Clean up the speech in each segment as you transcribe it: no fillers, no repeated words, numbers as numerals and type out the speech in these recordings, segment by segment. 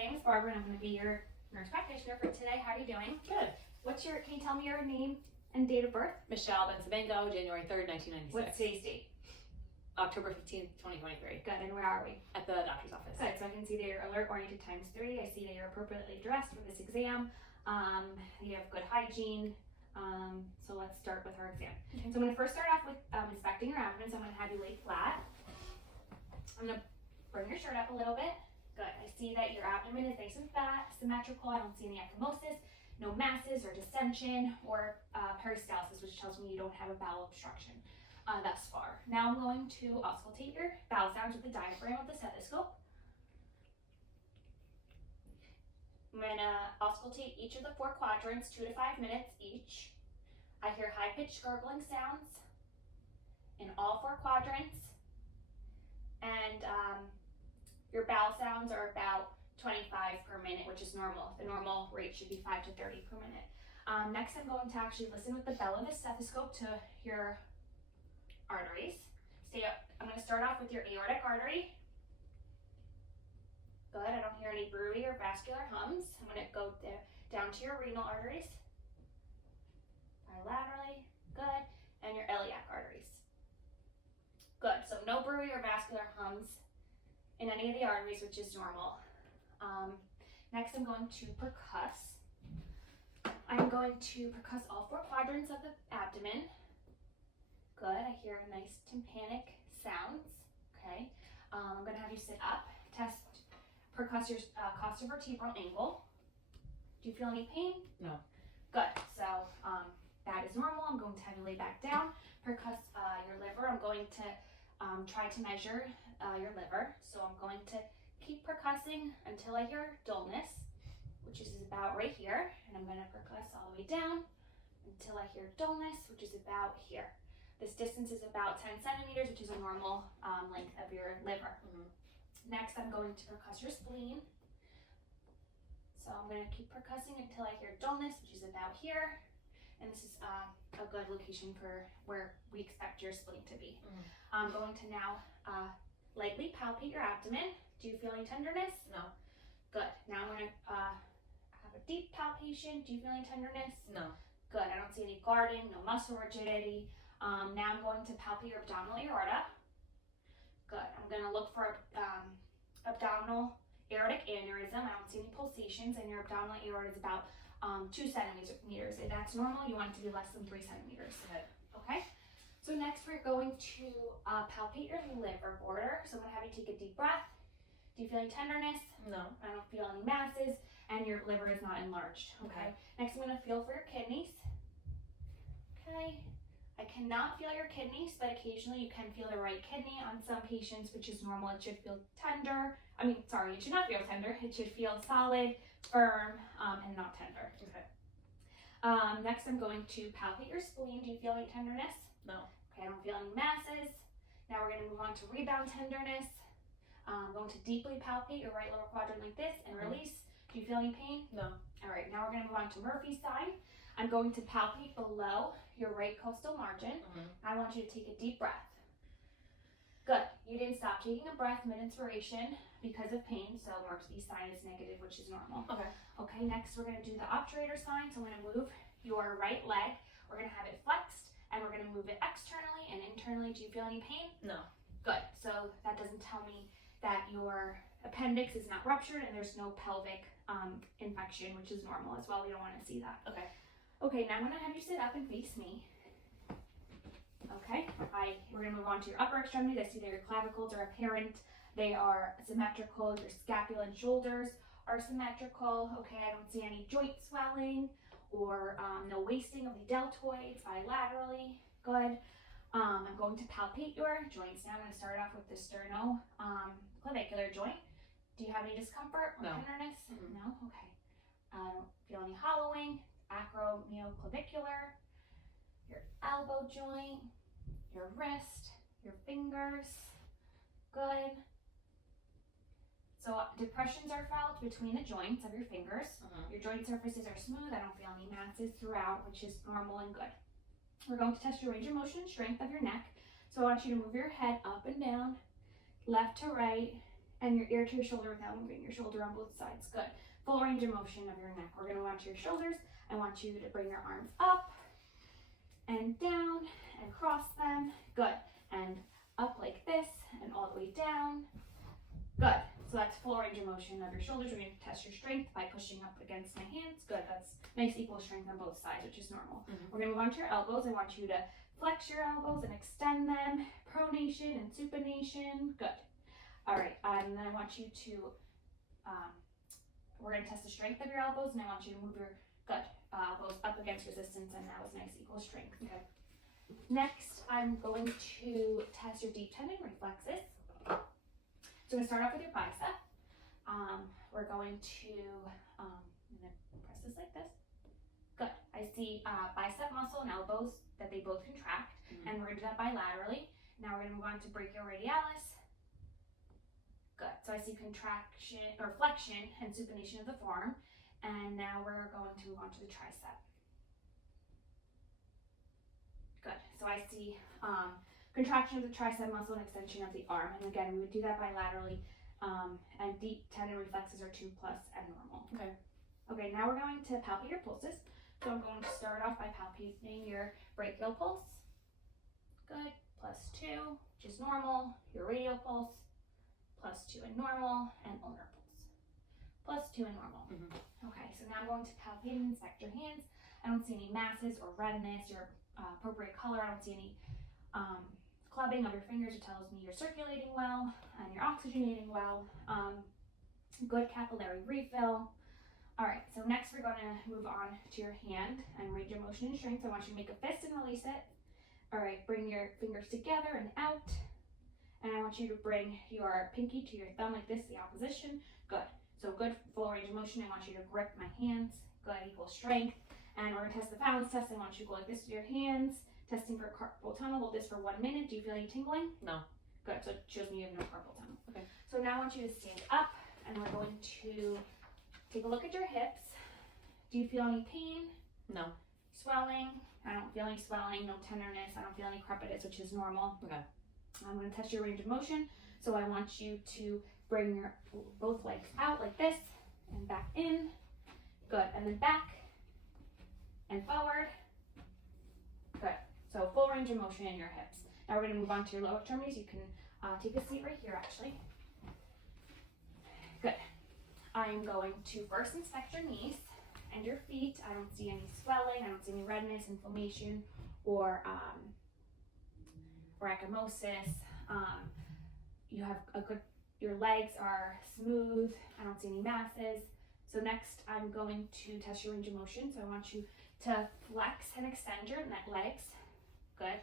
name is Barbara and I'm going to be your nurse practitioner for today. How are you doing? Good. Can you tell me your name and date of birth? Michelle Bensabango, January 3rd, 1996. What's today's date? October 15th, 2023. Good, and where are we? At the doctor's office. Good, so I can see that you're alert oriented × 3. I see that you're appropriately dressed for this exam. You have good hygiene. So let's start with our exam. Okay. So I'm going to first start off with inspecting your abdomen. So I'm going to have you lay flat. I'm going to bring your shirt up a little bit. Good. I see that your abdomen is nice and fat, symmetrical. I don't see any ecchymosis, no masses or distension or peristalsis, which tells me you don't have a bowel obstruction thus far. Now I'm going to auscultate your bowel sounds with the diaphragm of the stethoscope. I'm going to auscultate each of the 4 quadrants, 2 to 5 minutes each. I hear high-pitched gurgling sounds in all 4 quadrants. And your bowel sounds are about 25 per minute, which is normal. The normal rate should be 5 to 30 per minute. Next, I'm going to actually listen with the bell of the stethoscope to your arteries. Stay up. I'm going to start off with your aortic artery. Good. I don't hear any brewy or vascular hums. I'm going to go down to your renal arteries. Bilaterally. Good. And your iliac arteries. Good. So no brewy or vascular hums in any of the arteries, which is normal. Next, I'm going to percuss. I'm going to percuss all 4 quadrants of the abdomen. Good. I hear nice tympanic sounds. Okay. I'm going to have you sit up. Percuss your costovertebral angle. Do you feel any pain? No. Good. So that is normal. I'm going to have you lay back down. Percuss your liver. I'm going to try to measure your liver. So I'm going to keep percussing until I hear dullness, which is about right here. And I'm going to percuss all the way down until I hear dullness, which is about here. This distance is about 10 centimeters, which is a normal length of your liver. Next, I'm going to percuss your spleen. So I'm going to keep percussing until I hear dullness, which is about here. And this is a good location for where we expect your spleen to be. I'm going to now lightly palpate your abdomen. Do you feel any tenderness? No. Good. Now I'm going to have a deep palpation. Do you feel any tenderness? No. Good. I don't see any guarding, no muscle rigidity. Now I'm going to palpate your abdominal aorta. Good. I'm going to look for abdominal aortic aneurysm. I don't see any pulsations, and your abdominal aorta is about 2 centimeters. If that's normal, you want it to be less than 3 centimeters. Good. Okay. So next we're going to palpate your liver border. So I'm going to have you take a deep breath. Do you feel any tenderness? No. I don't feel any masses, and your liver is not enlarged. Okay. Next I'm going to feel for your kidneys. Okay. I cannot feel your kidneys, but occasionally you can feel the right kidney on some patients, which is normal. It should feel tender. It should not feel tender. It should feel solid, firm, and not tender. Okay. Next, I'm going to palpate your spleen. Do you feel any tenderness? No. Okay, I don't feel any masses. Now we're going to move on to rebound tenderness. I'm going to deeply palpate your right lower quadrant like this and release. Do you feel any pain? No. All right, now we're going to move on to Murphy's sign. I'm going to palpate below your right costal margin. I want you to take a deep breath. Good. You didn't stop taking a breath mid-inspiration because of pain, so Murphy's sign is negative, which is normal. Okay. Okay, next we're going to do the obturator sign. So I'm going to move your right leg. We're going to have it flexed, and we're going to move it externally and internally. Do you feel any pain? No. Good. So that doesn't tell me that your appendix is not ruptured and there's no pelvic infection, which is normal as well. We don't want to see that. Okay. Okay, now I'm going to have you sit up and face me. Okay, we're going to move on to your upper extremities. I see that your clavicles are apparent. They are symmetrical. Your scapula and shoulders are symmetrical. Okay, I don't see any joint swelling or no wasting of the deltoids bilaterally. Good. I'm going to palpate your joints. Now I'm going to start off with the sternoclavicular joint. Do you have any discomfort or tenderness? No? Okay. I don't feel any hollowing. Acromioclavicular, your elbow joint, your wrist, your fingers. Good. So depressions are felt between the joints of your fingers. Your joint surfaces are smooth. I don't feel any masses throughout, which is normal and good. We're going to test your range of motion and strength of your neck. So I want you to move your head up and down, left to right, And your ear to your shoulder without moving your shoulder on both sides. Good. Full range of motion of your neck. We're going to move on to your shoulders. I want you to bring your arms up and down and cross them. Good. And up like this and all the way down. Good. So that's full range of motion of your shoulders. We're going to test your strength by pushing up against my hands. Good. That's nice equal strength on both sides, which is normal. We're going to move on to your elbows. I want you to flex your elbows and extend them. Pronation and supination. Good. All right. And then I want you to, we're going to test the strength of your elbows, and I want you to move your elbows up against resistance, and that was nice equal strength. Okay. Next, I'm going to test your deep tendon reflexes. So I'm going to start off with your bicep. We're going to, I'm going to press this like this. Good. I see bicep muscle and elbows that they both contract, and we're going to do that bilaterally. Now we're going to move on to brachioradialis. Good. So I see contraction or flexion and supination of the forearm. And now we're going to move on to the tricep. Good. So I see contraction of the tricep muscle and extension of the arm. And again, we would do that bilaterally. And deep tendon reflexes are 2+ and normal. Okay. Okay, now we're going to palpate your pulses. So I'm going to start off by palpating your brachial pulse. Good. +2, which is normal. Your radial pulse. +2 and normal. And ulnar pulse. +2 and normal. Okay, so now I'm going to palpate and inspect your hands. I don't see any masses or redness, your appropriate color. I don't see any clubbing of your fingers. It tells me you're circulating well and you're oxygenating well. Good capillary refill. All right, so next we're going to move on to your hand and range of motion and strength. I want you to make a fist and release it. All right, bring your fingers together and out. And I want you to bring your pinky to your thumb like this, the opposition. Good. So good full range of motion. I want you to grip my hands. Good, equal strength. And we're going to test the balance test. I want you to go like this with your hands. Testing for carpal tunnel. Hold this for 1 minute. Do you feel any tingling? No. Good, so it shows me you have no carpal tunnel. Okay. So now I want you to stand up and we're going to take a look at your hips. Do you feel any pain? No. Swelling? I don't feel any swelling, no tenderness. I don't feel any crepitus, which is normal. Okay. I'm going to test your range of motion. So I want you to bring your both legs out like this and back in. Good. And then back and forward. Good. So full range of motion in your hips. Now we're going to move on to your lower extremities. You can take a seat right here actually. Good. I'm going to first inspect your knees and your feet. I don't see any swelling. I don't see any redness, inflammation, or ecchymosis. You have a good, your legs are smooth. I don't see any masses. So next I'm going to test your range of motion. So I want you to flex and extend your legs. Good.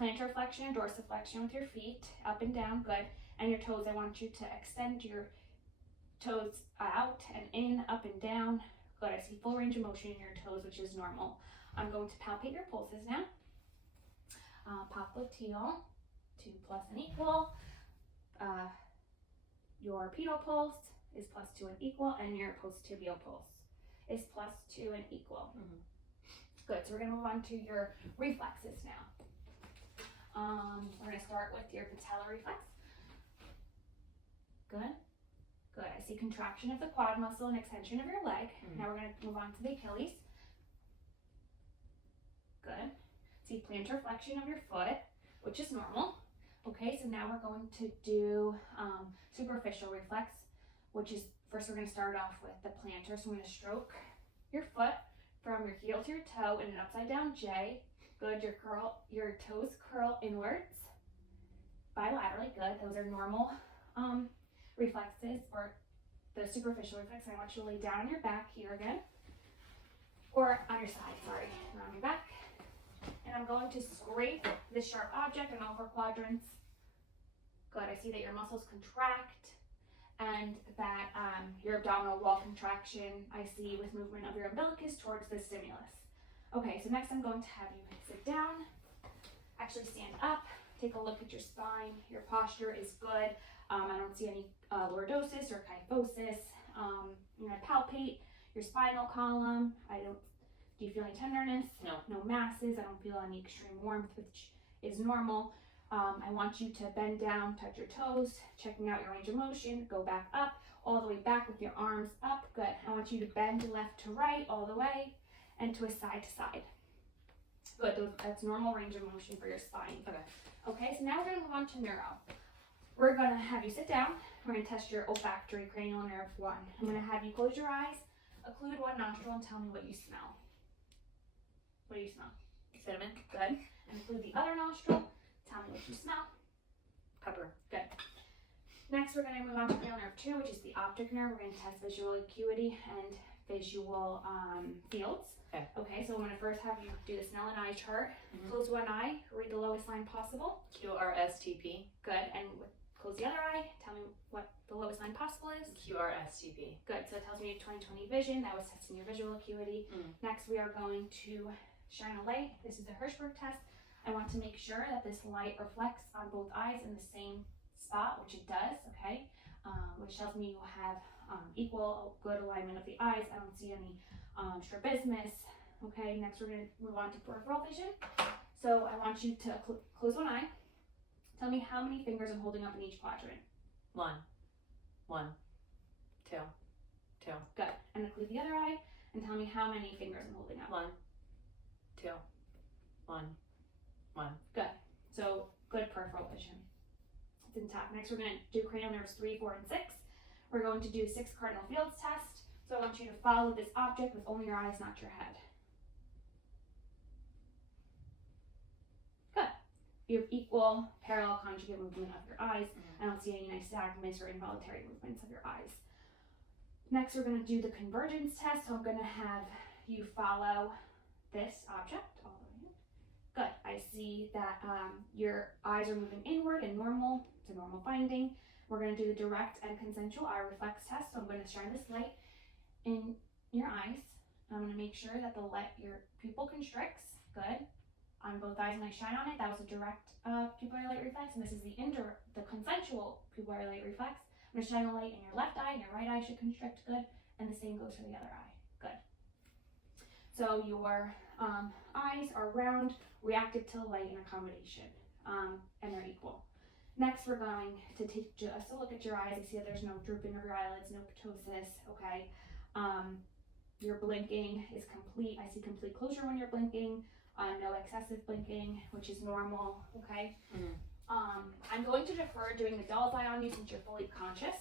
Plantar flexion and dorsiflexion with your feet, up and down. Good. And your toes, I want you to extend your toes out and in, up and down. Good. I see full range of motion in your toes, which is normal. I'm going to palpate your pulses now. Popliteal, 2+ and equal. Your pedal pulse is +2 and equal, and your posttibial pulse is +2 and equal. Good. So we're going to move on to your reflexes now. We're going to start with your patellar reflex. Good. Good. I see contraction of the quad muscle and extension of your leg. Now we're going to move on to the Achilles. Good. See plantar flexion of your foot, which is normal. Okay, so now we're going to do superficial reflex, which is, first we're going to start off with the plantar. So I'm going to stroke your foot from your heel to your toe in an upside down J. Good. Your toes curl inwards bilaterally. Good. Those are normal reflexes, or the superficial reflex. I want you to lay down on your back here again, or on your side, sorry, not on your back. And I'm going to scrape this sharp object in all 4 quadrants. Good. I see that your muscles contract and that your abdominal wall contraction I see with movement of your umbilicus towards the stimulus. Okay, so next I'm going to have you sit down, actually stand up, take a look at your spine. Your posture is good. I don't see any lordosis or kyphosis. I'm going to palpate your spinal column. Do you feel any tenderness? No. No masses. I don't feel any extreme warmth, which is normal. I want you to bend down, touch your toes, checking out your range of motion, go back up, all the way back with your arms up. Good. I want you to bend left to right all the way and twist side to side. Good. That's normal range of motion for your spine. Okay. Okay, so now we're going to move on to neuro. We're going to have you sit down. We're going to test your olfactory cranial nerve 1. I'm going to have you close your eyes, occlude one nostril, and tell me what you smell. What do you smell? Cinnamon. Good. And occlude the other nostril. Tell me what you smell. Pepper. Good. Next, we're going to move on to cranial nerve 2, which is the optic nerve. We're going to test visual acuity and visual fields. Okay. Okay, so I'm going to first have you do the Snellen eye chart. Mhm. Close one eye, read the lowest line possible. QRSTP. Good. And close the other eye. Tell me what the lowest line possible is. QRSTP. Good. So it tells me you have 20/20 vision. That was testing your visual acuity. Next, we are going to shine a light. This is the Hirschberg test. I want to make sure that this light reflects on both eyes in the same spot, which it does. Okay. Which tells me you have equal good alignment of the eyes. I don't see any strabismus. Okay. Next, we're going to move on to peripheral vision. So I want you to close one eye. Tell me how many fingers I'm holding up in each quadrant. 1, 2, 2. Good. And occlude the other eye and tell me how many fingers I'm holding up. 1, 2, 1, 1. Good. So good peripheral vision. It's intact. Next, we're going to do cranial nerves 3, 4, and 6. We're going to do 6 cardinal fields test. So I want you to follow this object with only your eyes, not your head. Good. You have equal parallel conjugate movement of your eyes. I don't see any nystagmus or involuntary movements of your eyes. Next, we're going to do the convergence test. So I'm going to have you follow this object all the way in. Good. I see that your eyes are moving inward and normal. It's a normal finding. We're going to do the direct and consensual eye reflex test. So I'm going to shine this light in your eyes. I'm going to make sure that your pupil constricts. Good. On both eyes, when I shine on it, that was a direct pupillary light reflex, and this is the consensual pupillary light reflex. I'm going to shine a light in your left eye, and your right eye should constrict. Good. And the same goes for the other eye. Good. So your eyes are round, reactive to the light and accommodation, and they're equal. Next, we're going to take just a look at your eyes. I see that there's no drooping of your eyelids, no ptosis. Okay. Your blinking is complete. I see complete closure when you're blinking. No excessive blinking, which is normal. Okay. I'm going to defer doing the doll's eye on you since you're fully conscious.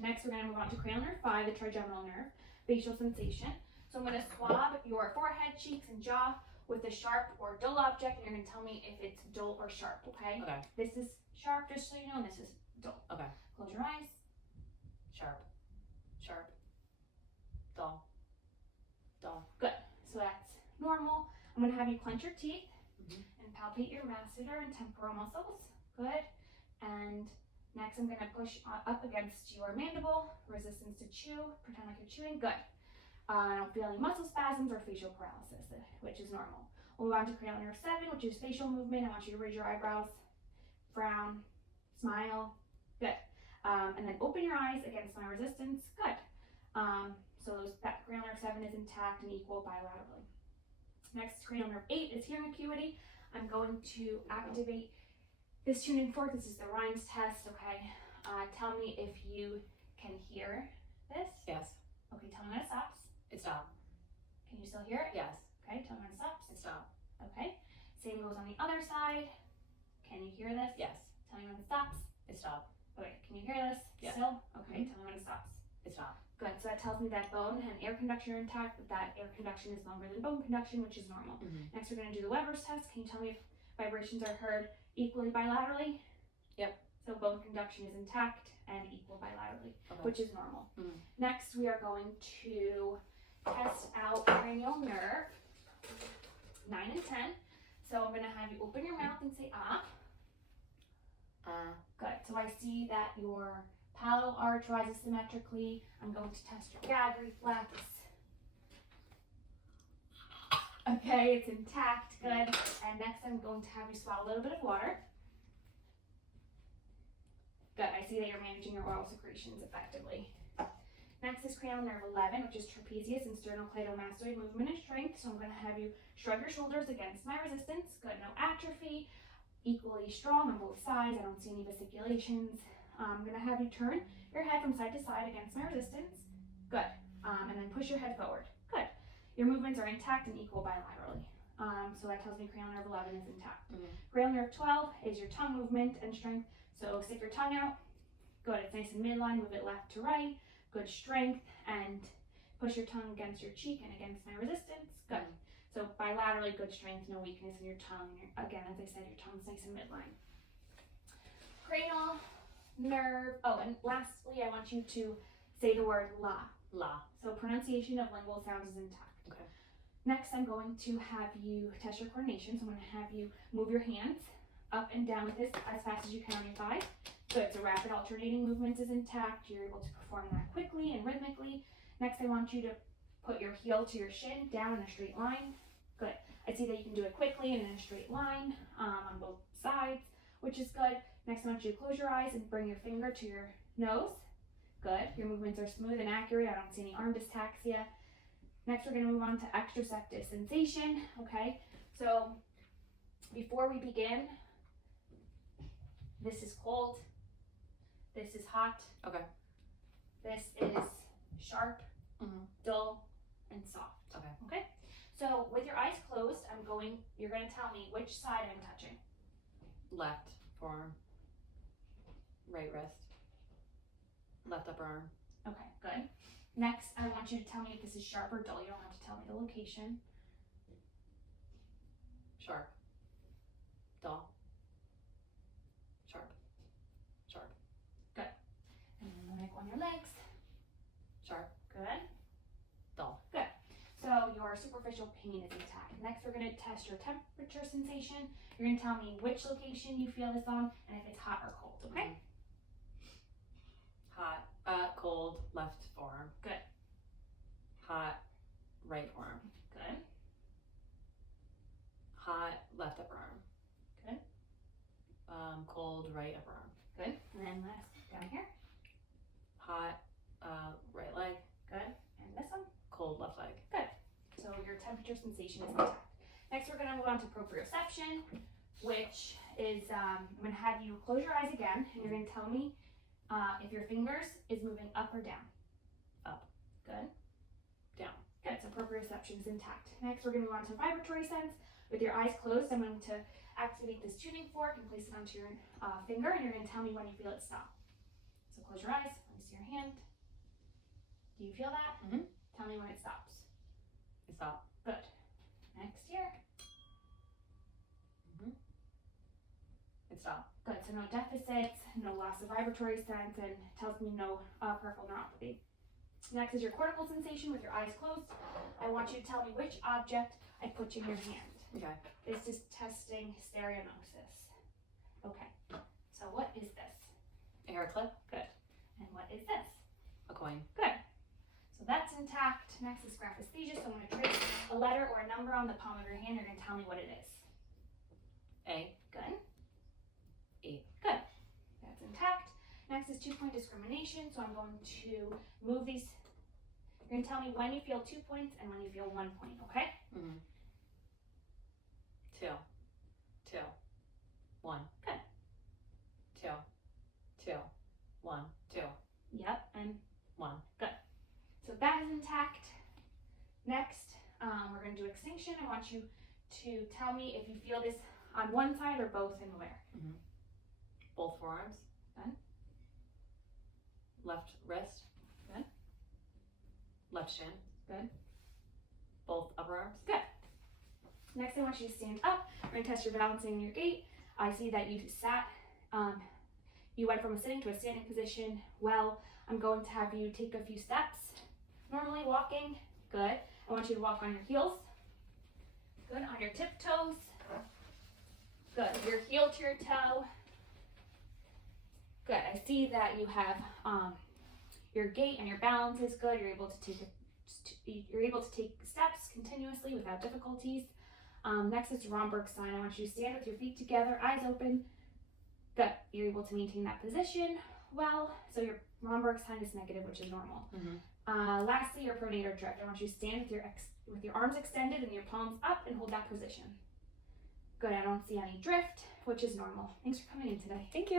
Next, we're going to move on to cranial nerve 5, the trigeminal nerve, facial sensation. So I'm going to swab your forehead, cheeks, and jaw with a sharp or dull object, and you're going to tell me if it's dull or sharp. Okay. Okay. This is sharp, just so you know, and this is dull. Okay. Close your eyes. Sharp. Sharp. Dull. Dull. Good. So that's normal. I'm going to have you clench your teeth and palpate your masseter and temporal muscles. Good. And next I'm going to push up against your mandible, resistance to chew, pretend like you're chewing. Good. I don't feel any muscle spasms or facial paralysis, which is normal. We'll move on to cranial nerve 7, which is facial movement. I want you to raise your eyebrows, frown, smile. Good. And then open your eyes against my resistance. Good. So that cranial nerve 7 is intact and equal bilaterally. Next, cranial nerve 8 is hearing acuity. I'm going to activate this tuning fork. This is the Rhines test. Okay. Tell me if you can hear this. Yes. Okay. Tell me when it stops. It stopped. Can you still hear it? Yes. Okay. Tell me when it stops. It stopped. Okay. Same goes on the other side. Can you hear this? Yes. Tell me when it stops. It stopped. Okay. Can you hear this? Yes. Still? Okay. Tell me when it stops. It stopped. Good. So that tells me that bone and air conduction are intact, but that air conduction is longer than bone conduction, which is normal. Next, we're going to do the Weber's test. Can you tell me if vibrations are heard equally bilaterally? Yep. So bone conduction is intact and equal bilaterally, Okay. which is normal. Next, we are going to test out cranial nerve 9 and 10. So I'm going to have you open your mouth and say ah. Good. So I see that your palatal arch rises symmetrically. I'm going to test your gag reflex. Okay, it's intact. Good. And next I'm going to have you swallow a little bit of water. Good. I see that you're managing your oral secretions effectively. Next is is cranial nerve 11, which is trapezius and sternocleidomastoid movement and strength. So I'm going to have you shrug your shoulders against my resistance. Good, no atrophy. Equally strong on both sides. I don't see any vesiculations. I'm going to have you turn your head from side to side against my resistance. Good. And then push your head forward. Good. Your movements are intact and equal bilaterally. So that tells me cranial nerve 11 is intact. Cranial nerve 12 is your tongue movement and strength. So stick your tongue out. Good. It's nice and midline. Move it left to right. Good strength. And push your tongue against your cheek and against my resistance. Good. So bilaterally, good strength, no weakness in your tongue. Again, as I said, your tongue's nice and midline. Cranial nerve. Oh, and lastly, I want you to say the word la. La. So pronunciation of lingual sounds is intact. Okay. Next, I'm going to have you test your coordination. So I'm going to have you move your hands up and down with this as fast as you can on your thighs. Good. So rapid alternating movements is intact. You're able to perform that quickly and rhythmically. Next, I want you to put your heel to your shin down in a straight line. Good. I see that you can do it quickly and in a straight line on both sides, which is good. Next, I want you to close your eyes and bring your finger to your nose. Good. Your movements are smooth and accurate. I don't see any arm dystaxia. Next, we're going to move on to extraceptive sensation. Okay. So before we begin, this is cold. This is hot. Okay. This is sharp, dull, and soft. Okay. Okay. So with your eyes closed, you're going to tell me which side I'm touching. Left forearm. Right wrist. Left upper arm. Okay, good. Next, I want you to tell me if this is sharp or dull. You don't have to tell me the location. Sharp. Dull. Sharp. Sharp. And then the neck on your legs. Sharp. Good. Dull. Good. So your superficial pain is intact. Next, we're going to test your temperature sensation. You're going to tell me which location you feel this on and if it's hot or cold, okay? Hot. Cold. Left forearm. Good. Hot. Right forearm. Good. Hot. Left upper arm. Good. Cold. Right upper arm. Good. And then last, down here. Hot. Right leg. Good. And this one. Cold left leg. So your temperature sensation is intact. Next, we're going to move on to proprioception, which is, I'm going to have you close your eyes again, and you're going to tell me if your fingers is moving up or down. Up. Good. Down. Good. So proprioception is intact. Next, we're going to move on to vibratory sense. With your eyes closed, I'm going to activate this tuning fork and place it onto your finger, and you're going to tell me when you feel it stop. So close your eyes. Let me see your hand. Do you feel that? Mhm. Tell me when it stops. It stop. Good. Next here. It stop. Good. So no deficits, no loss of vibratory sense, and tells me no peripheral neuropathy. Next is your cortical sensation with your eyes closed. I want you to tell me which object I put in your hand. Okay. This is testing stereognosis. Okay. So what is this? A hair clip. And what is this? A coin. Good. So that's intact. Next is graphesthesia. So I'm going to trace a letter or a number on the palm of your hand. You're going to tell me what it is. A. Good. 8. Good. That's intact. Next is 2-point discrimination. So I'm going to move these. You're going to tell me when you feel 2 points and when you feel 1 point, okay? 2. 2. 1. Good. 2. 2. 1. 2. Yep, and 1. so that is intact. Next, we're going to do extinction. I want you to tell me if you feel this on one side or both and where. Both forearms. Good. Left wrist. Good. Left shin. Good. Both upper arms. Next, I want you to stand up. We're going to test your balancing and your gait. I see that you sat. You went from a sitting to a standing position. Well, I'm going to have you take a few steps. Normally walking. Good. I want you to walk on your heels. Good. On your tiptoes. Good. Your heel to your toe. Good. I see that you have your gait and your balance is good. You're able to take steps continuously without difficulties. Next is Romberg sign. I want you to stand with your feet together, eyes open. Good. You're able to maintain that position. well. So your Romberg sign is negative, which is normal. Mm-hmm. Lastly, your pronator drift. I want you to stand with your arms extended and your palms up and hold that position. Good, I don't see any drift, which is normal. Thanks for coming in today. Thank you.